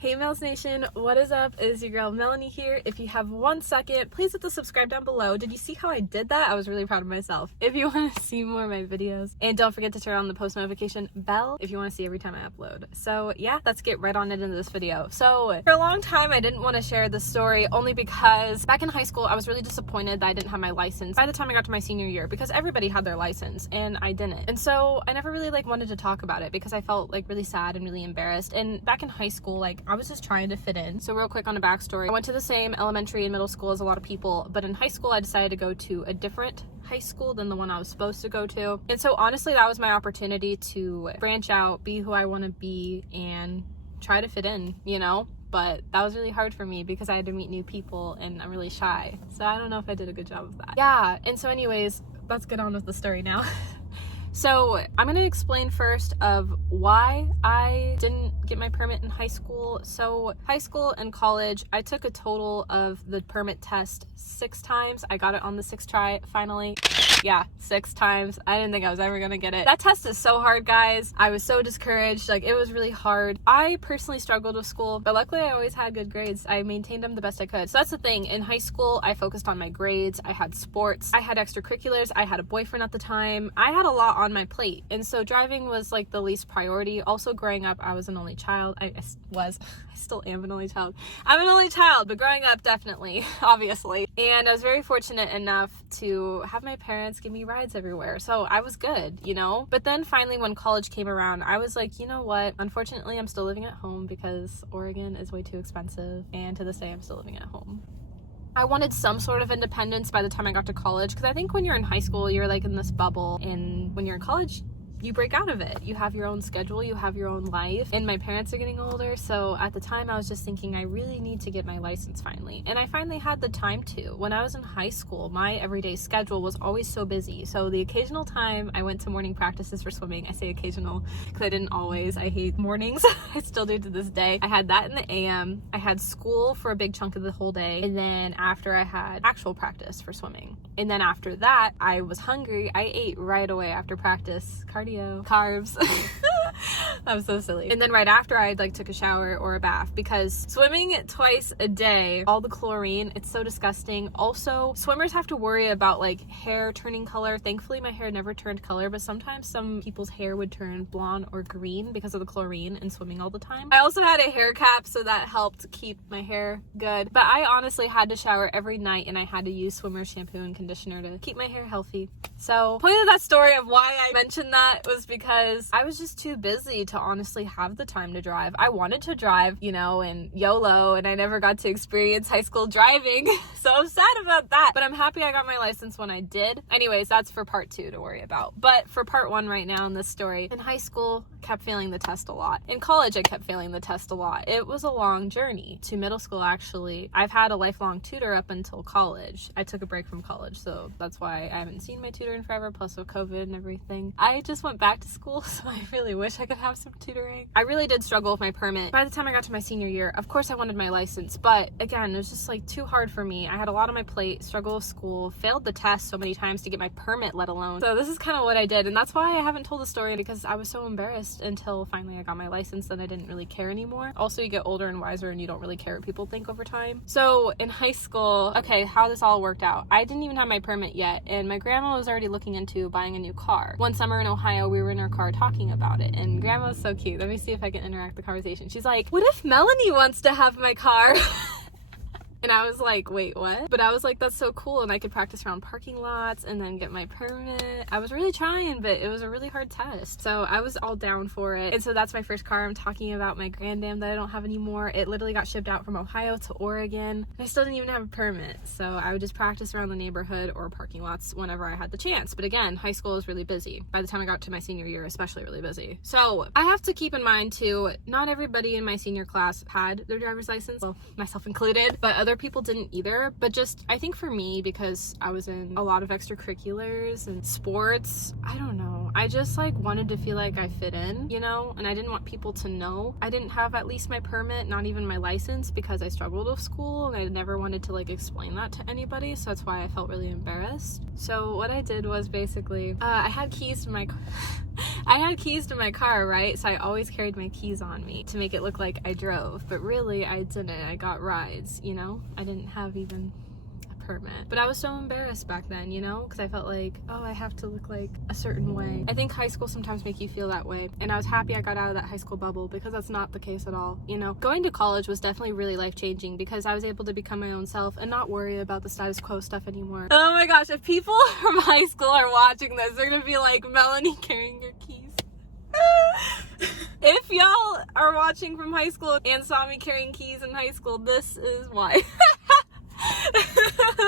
Hey Mels Nation, what is up? It is your girl Melanie here. If you have 1 second, please hit the subscribe down below. Did you see how I did that? I was really proud of myself. If you want to see more of my videos, and don't forget to turn on the post notification bell if you want to see every time I upload. So yeah, let's get right on into this video. So for a long time, I didn't want to share this story only because back in high school, I was really disappointed that I didn't have my license by the time I got to my senior year because everybody had their license and I didn't. And so I never really wanted to talk about it because I felt really sad and really embarrassed. And back in high school, I was just trying to fit in. So real quick on a backstory, I went to the same elementary and middle school as a lot of people, but in high school I decided to go to a different high school than the one I was supposed to go to. And so honestly, that was my opportunity to branch out, be who I want to be, and try to fit in, But that was really hard for me because I had to meet new people and I'm really shy. So I don't know if I did a good job of that. Yeah, and so anyways, let's get on with the story now. So I'm going to explain first of why I didn't get my permit in high school. So high school and college, I took a total of the permit test 6 times. I got it on the 6th try finally. Yeah, 6 times. I didn't think I was ever going to get it. That test is so hard, guys. I was so discouraged. It was really hard. I personally struggled with school, but luckily I always had good grades. I maintained them the best I could. So that's the thing. In high school, I focused on my grades. I had sports. I had extracurriculars. I had a boyfriend at the time. I had a lot on my plate, and so driving was the least priority. Also, growing up, I was an only child. I still am an only child. I'm an only child, but growing up, definitely, obviously. And I was very fortunate enough to have my parents give me rides everywhere, so I was good, But then finally, when college came around, I was like, you know what? Unfortunately, I'm still living at home because Oregon is way too expensive, and to this day, I'm still living at home. I wanted some sort of independence by the time I got to college, because I think when you're in high school, you're in this bubble, and when you're in college, you break out of it. You have your own schedule, you have your own life, and my parents are getting older, so at the time I was just thinking I really need to get my license finally, and I finally had the time to. When I was in high school, my everyday schedule was always so busy, so the occasional time I went to morning practices for swimming, I say occasional because I didn't always. I hate mornings. I still do to this day. I had that in the AM. I had school for a big chunk of the whole day, and then after I had actual practice for swimming. And then after that, I was hungry. I ate right away after practice. Carbs. I'm so silly. And then right after, I took a shower or a bath, because swimming twice a day, all the chlorine, it's so disgusting. Also, swimmers have to worry about hair turning color. Thankfully, my hair never turned color, but sometimes some people's hair would turn blonde or green because of the chlorine and swimming all the time. I also had a hair cap, so that helped keep my hair good. But I honestly had to shower every night, and I had to use swimmer shampoo and conditioner to keep my hair healthy. So, point of that story of why I mentioned that was because I was just too busy to honestly have the time to drive. I wanted to drive, and YOLO, and I never got to experience high school driving. So I'm sad about that, but I'm happy I got my license when I did. Anyways, that's for part 2 to worry about. But for part 1 right now in this story, in high school, I kept failing the test a lot. In college, I kept failing the test a lot. It was a long journey to middle school, actually. I've had a lifelong tutor up until college. I took a break from college, so that's why I haven't seen my tutor in forever, plus with COVID and everything. I just went back to school, so I really wish I could have some tutoring. I really did struggle with my permit. By the time I got to my senior year, of course I wanted my license, but again, it was just too hard for me. I had a lot on my plate, struggle with school, failed the test so many times to get my permit, let alone. So this is kind of what I did, and that's why I haven't told the story, because I was so embarrassed until finally I got my license that I didn't really care anymore. Also, you get older and wiser and you don't really care what people think over time. So in high school, okay, how this all worked out. I didn't even have my permit yet, and my grandma was already looking into buying a new car. One summer in Ohio, we were in our car talking about it, and grandma was so cute. Let me see if I can interact the conversation. She's like, what if Melanie wants to have my car? And I was like, wait, what? But I was like, that's so cool, and I could practice around parking lots and then get my permit. I was really trying, but it was a really hard test. So I was all down for it. And so that's my first car. I'm talking about my Grand Am that I don't have anymore. It literally got shipped out from Ohio to Oregon. I still didn't even have a permit. So I would just practice around the neighborhood or parking lots whenever I had the chance. But again, high school was really busy. By the time I got to my senior year, especially really busy. So I have to keep in mind too, not everybody in my senior class had their driver's license, well, myself included, but other people didn't either. But just, I think for me, because I was in a lot of extracurriculars and sports, I don't know, I just wanted to feel like I fit in, and I didn't want people to know I didn't have at least my permit, not even my license, because I struggled with school, and I never wanted to explain that to anybody, so that's why I felt really embarrassed. So what I did was basically, I had keys to my car. I had keys to my car, right? So I always carried my keys on me to make it look like I drove, but really I didn't. I got rides, you know? I didn't have even a permit. But I was so embarrassed back then, you know? Because I felt like, oh, I have to look like a certain way. I think high school sometimes make you feel that way. And I was happy I got out of that high school bubble because that's not the case at all, you know? Going to college was definitely really life-changing because I was able to become my own self and not worry about the status quo stuff anymore. Oh my gosh, if people from high school are watching this, they're gonna be like, Melanie carrying your keys. If y'all are watching from high school and saw me carrying keys in high school, this is why.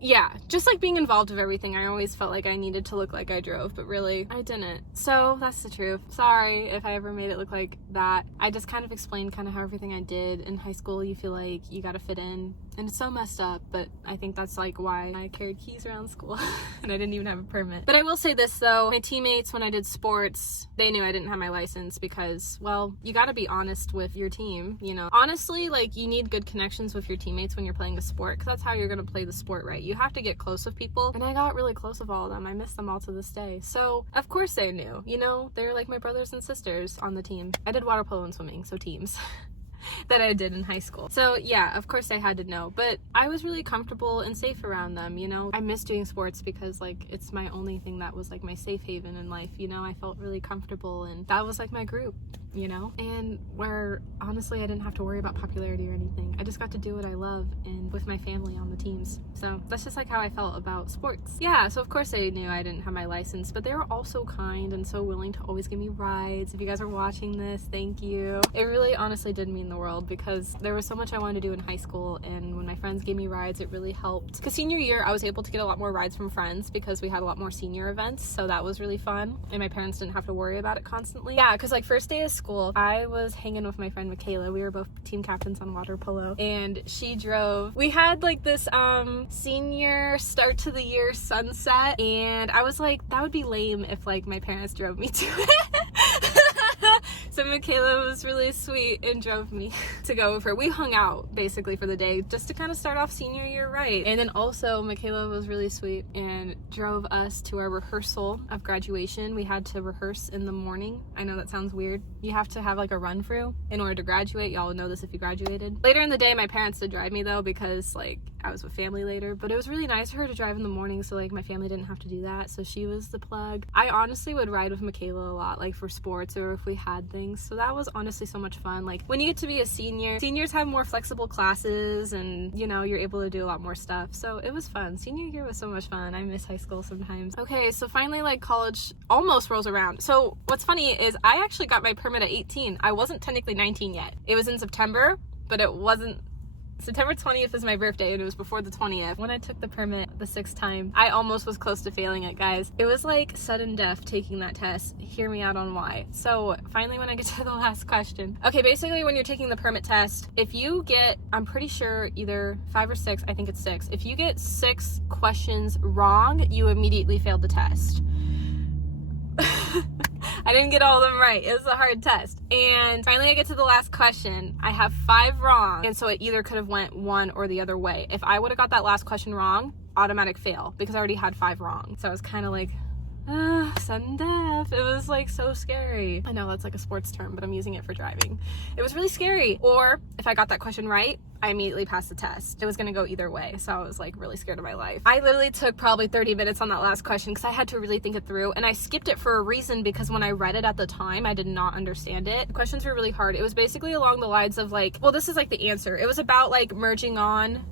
Yeah, just like being involved with everything, I always felt like I needed to look like I drove, but really I didn't. So that's the truth. Sorry if I ever made it look like that. I just kind of explained kind of how everything I did in high school, you feel like you gotta fit in, and it's so messed up, but I think that's like why I carried keys around school and I didn't even have a permit. But I will say this though, my teammates when I did sports, they knew I didn't have my license because, well, you gotta be honest with your team, you know. Honestly, like, you need good connections with your teammates when you're playing a sport because that's how you're gonna play the sport right. You have to get close with people, and I got really close with all of them. I miss them all to this day. So of course they knew, you know, they're like my brothers and sisters on the team. I did water polo and swimming, so teams. That I did in high school. So yeah, of course I had to know, but I was really comfortable and safe around them, you know. I miss doing sports because like it's my only thing that was like my safe haven in life, you know. I felt really comfortable and that was like my group, you know, and where honestly I didn't have to worry about popularity or anything. I just got to do what I love and with my family on the teams. So that's just like how I felt about sports. Yeah, so of course they knew I didn't have my license, but they were also kind and so willing to always give me rides. If you guys are watching this, thank you. It really honestly did mean the world because there was so much I wanted to do in high school, and when my friends gave me rides it really helped. Because senior year I was able to get a lot more rides from friends because we had a lot more senior events, so that was really fun and my parents didn't have to worry about it constantly. Yeah, because like first day of school I was hanging with my friend Michaela. We were both team captains on water polo and she drove. We had like this senior start to the year sunset and I was like, that would be lame if like my parents drove me to it. So Michaela was really sweet and drove me to go with her. We hung out basically for the day just to kind of start off senior year right. And then also Michaela was really sweet and drove us to our rehearsal of graduation. We had to rehearse in the morning. I know that sounds weird. You have to have like a run through in order to graduate. Y'all would know this if you graduated. Later in the day my parents did drive me though because like I was with family later, but it was really nice for her to drive in the morning so like my family didn't have to do that, so she was the plug. I honestly would ride with Michaela a lot, like for sports or if we had things, so that was honestly so much fun. Like when you get to be a senior, seniors have more flexible classes and you know you're able to do a lot more stuff, so it was fun. Senior year was so much fun. I miss high school sometimes. Okay, so finally like college almost rolls around. So what's funny is I actually got my permit at 18. I wasn't technically 19 yet. It was in September, but it wasn't. September 20th is my birthday and it was before the 20th. When I took the permit the 6th time, I almost was close to failing it, guys. It was like sudden death taking that test. Hear me out on why. So finally when I get to the last question. Okay, basically when you're taking the permit test, if you get, I'm pretty sure either 5 or 6, I think it's 6. If you get 6 questions wrong, you immediately failed the test. I didn't get all of them right. It was a hard test. And finally I get to the last question. I have 5 wrong. And so it either could have went one or the other way. If I would have got that last question wrong, automatic fail because I already had 5 wrong. So I was kind of like, sudden death. It was like so scary. I know that's like a sports term, but I'm using it for driving. It was really scary. Or if I got that question right, I immediately passed the test. It was gonna go either way, so I was like really scared of my life. I literally took probably 30 minutes on that last question because I had to really think it through, and I skipped it for a reason because when I read it at the time, I did not understand it. The questions were really hard. It was basically along the lines of like, well, this is like the answer. It was about like merging on.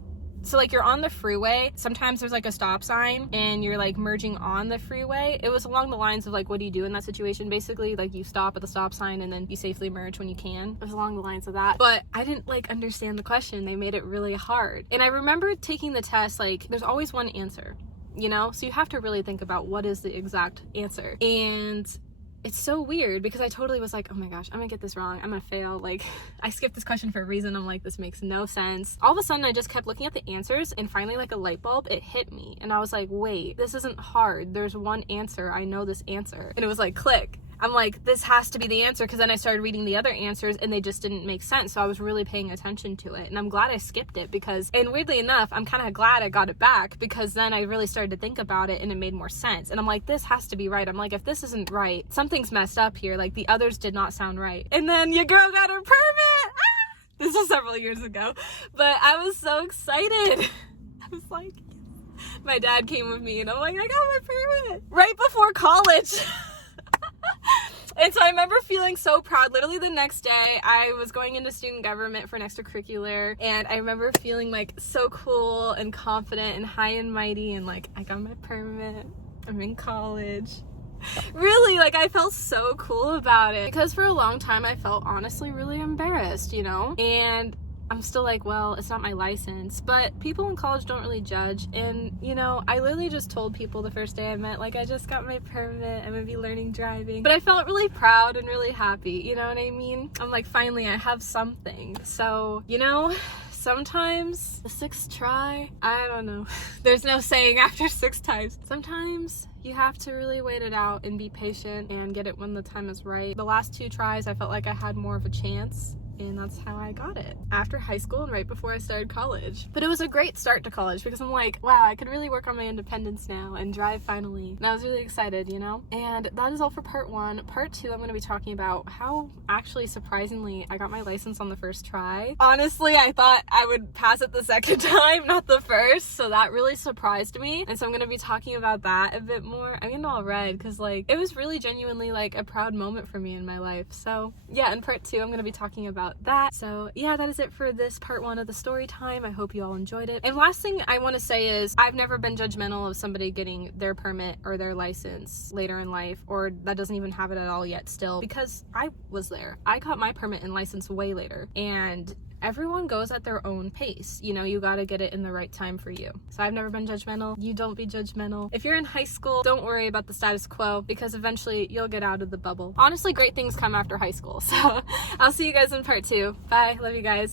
So like you're on the freeway, sometimes there's like a stop sign and you're like merging on the freeway. It was along the lines of like, what do you do in that situation? Basically like you stop at the stop sign and then you safely merge when you can. It was along the lines of that, but I didn't like understand the question. They made it really hard. And I remember taking the test, like there's always one answer, you know? So you have to really think about what is the exact answer. And it's so weird because I totally was like, oh my gosh, I'm gonna get this wrong. I'm gonna fail. Like, I skipped this question for a reason. I'm like, this makes no sense. All of a sudden, I just kept looking at the answers and finally, like a light bulb, it hit me. And I was like, wait, this isn't hard. There's one answer. I know this answer. And it was like, click. I'm like, this has to be the answer, because then I started reading the other answers and they just didn't make sense. So I was really paying attention to it, and I'm glad I skipped it, because, and weirdly enough, I'm kind of glad I got it back, because then I really started to think about it and it made more sense. And I'm like, this has to be right. I'm like, if this isn't right, something's messed up here. Like, the others did not sound right. And then your girl got her permit. This was several years ago, but I was so excited. I was like, my dad came with me and I'm like, I got my permit right before college. And so I remember feeling so proud. Literally the next day, I was going into student government for an extracurricular, and I remember feeling like so cool and confident and high and mighty, and like, I got my permit, I'm in college. Really, like, I felt so cool about it, because for a long time I felt honestly really embarrassed, you know, and I'm still like, well, it's not my license, but people in college don't really judge. And you know, I literally just told people the first day I met, like, I just got my permit, I'm gonna be learning driving. But I felt really proud and really happy, you know what I mean? I'm like, finally I have something. So, you know, sometimes the sixth try, I don't know. There's no saying after 6 times. Sometimes you have to really wait it out and be patient and get it when the time is right. The last 2 tries, I felt like I had more of a chance, and that's how I got it after high school and right before I started college. But it was a great start to college, because I'm like, wow, I could really work on my independence now and drive finally. And I was really excited, you know? And that is all for part 1. Part 2, I'm going to be talking about how actually surprisingly I got my license on the first try. Honestly, I thought I would pass it the second time, not the first, so that really surprised me. And so I'm going to be talking about that a bit more. I'm getting all red because, like, it was really genuinely like a proud moment for me in my life. So yeah, in part 2, I'm going to be talking about that. So yeah, that is it for this part 1 of the story time. I hope you all enjoyed it. And last thing I want to say is, I've never been judgmental of somebody getting their permit or their license later in life, or that doesn't even have it at all yet still, because I was there. I got my permit and license way later, and everyone goes at their own pace. You know, you gotta get it in the right time for you. So I've never been judgmental. You don't be judgmental. If you're in high school, don't worry about the status quo, because eventually you'll get out of the bubble. Honestly, great things come after high school. So I'll see you guys in part 2. Bye. Love you guys.